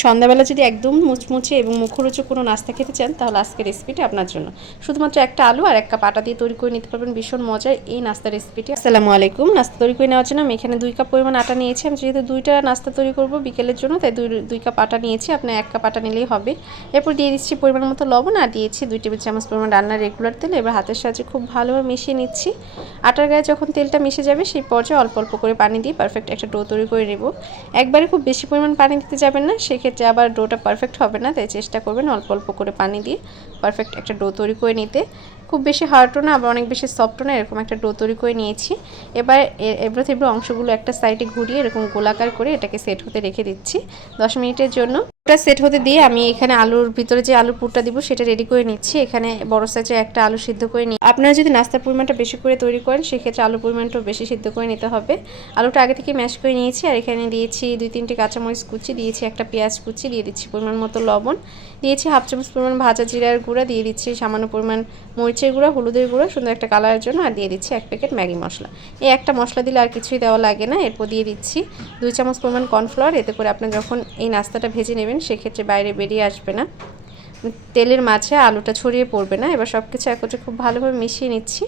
সন্ধ্যাবেলা যদি একদম মুচমুচে এবং মুখরোচক কোনো নাস্তা খেতে চান, তাহলে আজকের রেসিপিটি আপনার জন্য। শুধুমাত্র একটা আলু আর এক কাপ আটা দিয়ে তৈরি করে নিতে পারবেন। ভীষণ মজার এই নাস্তা রেসিপিটি আসসালামু আলাইকুম। নাস্তা তৈরি করে নেওয়ার জন্য আমি এখানে দুই কাপ পরিমাণ আটা নিয়েছি। আমি যেহেতু দুইটা নাস্তা তৈরি করব বিকেলের জন্য, তাই দুই দুই কাপ আটা নিয়েছি। আপনার এক কাপ আটা নিলেই হবে। এরপর দিয়ে দিচ্ছি পরিমাণ মতো লবণ আর দিয়েছি দুই টেবিল চামচ পরিমাণ রান্নার রেগুলার তেল। এবার হাতের সাহায্যে খুব ভালোভাবে মিশিয়ে নিচ্ছি। আটার গায়ে যখন তেলটা মিশে যাবে, সেই পর্যায়ে অল্প অল্প করে পানি দিয়ে পারফেক্ট একটা ডো তৈরি করে নেব। একবারে খুব বেশি পরিমাণ পানি দিতে যাবেন না সেক্ষেত্রে আবার ডোটা পারফেক্ট হবে না, তাই চেষ্টা করবেন অল্প অল্প করে পানি দিয়ে পারফেক্ট একটা ডো তৈরি করে নিতে। খুব বেশি হার্ডও না, আবার অনেক বেশি সফটও না, এরকম একটা ডো তৈরি করে নিয়েছি। এবার এবড়ো থেবড়ো অংশগুলো একটা সাইডে ঘুরিয়ে এরকম গোলাকার করে এটাকে সেট হতে রেখে দিচ্ছি। দশ মিনিটের জন্য ওটা সেট হতে দিয়ে আমি এখানে আলুর ভিতরে যে আলুর পুরটা দিব, সেটা রেডি করে নিচ্ছি। এখানে বড় সাইজের একটা আলু সিদ্ধ করে নিই। আপনারা যদি নাস্তার পরিমাণটা বেশি করে তৈরি করেন, সেক্ষেত্রে আলুর পরিমাণটাও বেশি সিদ্ধ করে নিতে হবে। আলুটা আগে থেকে ম্যাশ করে নিয়েছি, আর এখানে দিয়েছি দুই তিনটে কাঁচামরিচ কুচি, দিয়েছি একটা পেঁয়াজ কুচি, দিয়ে দিচ্ছি পরিমাণ মতো লবণ, দিয়েছি হাফ চামচ পরিমাণ ভাজা জিরার গুঁড়া, দিয়ে দিচ্ছি সামান্য পরিমাণ মরিচের গুঁড়া, হলুদের গুঁড়া, সুন্দর একটা কালারের জন্য, আর দিয়ে দিচ্ছি এক প্যাকেট ম্যাগি মশলা। এই একটা মশলা দিলে আর কিছুই দেওয়া লাগে না। এরপর দিয়ে দিচ্ছি দুই চামচ পরিমাণ কর্নফ্লাওয়ার এতে করে আপনি যখন এই নাস্তাটা ভেজে নেবেন সেক্ষেত্রে বাইরে বেরিয়ে আসবে না। তেলের মাঝে আলুটা ছড়িয়ে পড়বে না। এবার সব কিছু একত্রে খুব ভালোভাবে মিশিয়ে নিচ্ছি।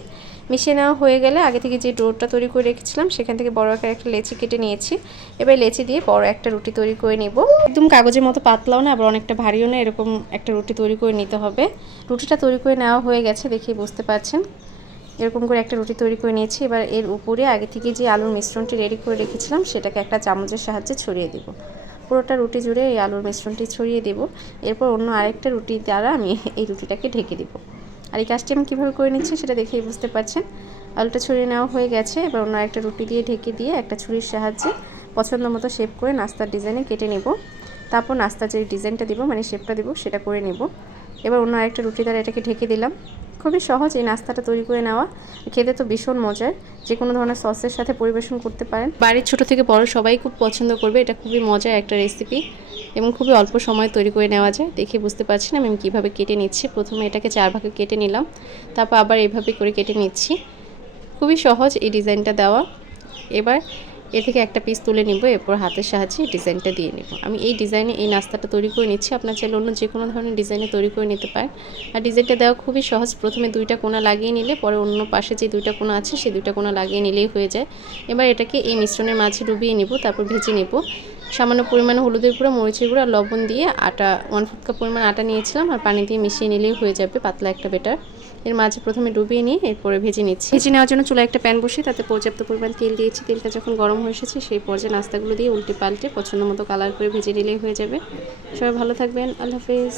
মিশিয়ে নেওয়া হয়ে গেলে আগে থেকে যে ডোরটা তৈরি করে রেখেছিলাম, সেখান থেকে বড় আকার একটা লেচি কেটে নিয়েছি। এবার লেচি দিয়ে বড় একটা রুটি তৈরি করে নেব। একদম কাগজের মতো পাতলাও না, আবার অনেকটা ভারীও না, এরকম একটা রুটি তৈরি করে নিতে হবে। রুটিটা তৈরি করে নেওয়া হয়ে গেছে দেখে বুঝতে পারছেন। এরকম করে একটা রুটি তৈরি করে নিয়েছি। এবার এর উপরে আগে থেকে যে আলুর মিশ্রণটি রেডি করে রেখেছিলাম, সেটাকে একটা চামচের সাহায্যে ছড়িয়ে দেবো। পুরোটা রুটি জুড়ে এই আলুর মিশ্রণটি ছড়িয়ে দেব। এরপর অন্য আরেকটা রুটি দ্বারা আমি এই রুটিটাকে ঢেকে দেব। আর এই কাজটি আমি কীভাবে করে নিচ্ছি সেটা দেখেই বুঝতে পারছেন। আলুটা ছড়িয়ে নেওয়া হয়ে গেছে। এবার অন্য একটা রুটি দিয়ে ঢেকে দিয়ে একটা ছুরির সাহায্যে পছন্দ মতো শেপ করে নাস্তার ডিজাইনে কেটে নেব। তারপর নাস্তার যে ডিজাইনটা দিব মানে শেপটা দিব, সেটা করে নেব। এবার অন্য আরেকটা রুটি দ্বারা এটাকে ঢেকে দিলাম। খুবই সহজ এই নাস্তাটা তৈরি করে নেওয়া। খেতে তো ভীষণ মজার। যে কোনো ধরনের সসের সাথে পরিবেশন করতে পারেন। বাড়ির ছোট থেকে বড় সবাই খুব পছন্দ করবে। এটা খুবই মজার একটা রেসিপি এবং খুবই অল্প সময় তৈরি করে নেওয়া যায়। দেখে বুঝতে পারছি না আমি কীভাবে কেটে নিচ্ছি। প্রথমে এটাকে চার ভাগে কেটে নিলাম। তারপর আবার এইভাবে করে কেটে নিচ্ছি। খুবই সহজ এই ডিজাইনটা দেওয়া। এবার এ থেকে একটা পিস তুলে নিব, এরপর হাতের সাহায্যে ডিজাইনটা দিয়ে নেব। আমি এই ডিজাইনে এই নাস্তাটা তৈরি করে নিচ্ছি, আপনার চাইলে অন্য যে কোনো ধরনের ডিজাইনে তৈরি করে নিতে পারেন। আর ডিজাইনটা দেওয়া খুবই সহজ, প্রথমে দুইটা কোনা লাগিয়ে নিলে, পরে অন্য পাশে যে দুইটা কোনা আছে সেই দুইটা কোনা লাগিয়ে নিলেই হয়ে যায়। এবার এটাকে এই মিশ্রণের মাঝে ডুবিয়ে নিব, তারপর ভেজে নেব। সামান্য পরিমাণে হলুদের গুঁড়ো, মরিচের গুঁড়া, লবণ দিয়ে আটা ওয়ান ফোর্থ কাপ পরিমাণ আটা নিয়েছিলাম, আর পানি দিয়ে মিশিয়ে নিলেই হয়ে যাবে, পাতলা একটা বেটার এর মাঝে প্রথমে ডুবিয়ে নিয়ে এরপরে ভেজে নিচ্ছি। ভেজে নেওয়ার জন্য চুলা একটা প্যান বসিয়ে তাতে পর্যাপ্ত পরিমাণ তেল দিয়েছি। তেলটা যখন গরম হয়ে এসেছে সেই পর্যায়ে নাস্তাগুলো দিয়ে উল্টে পাল্টে পছন্দ মতো কালার করে ভেজে নিলেই হয়ে যাবে। সবাই ভালো থাকবেন। আল্লাহ হাফেজ।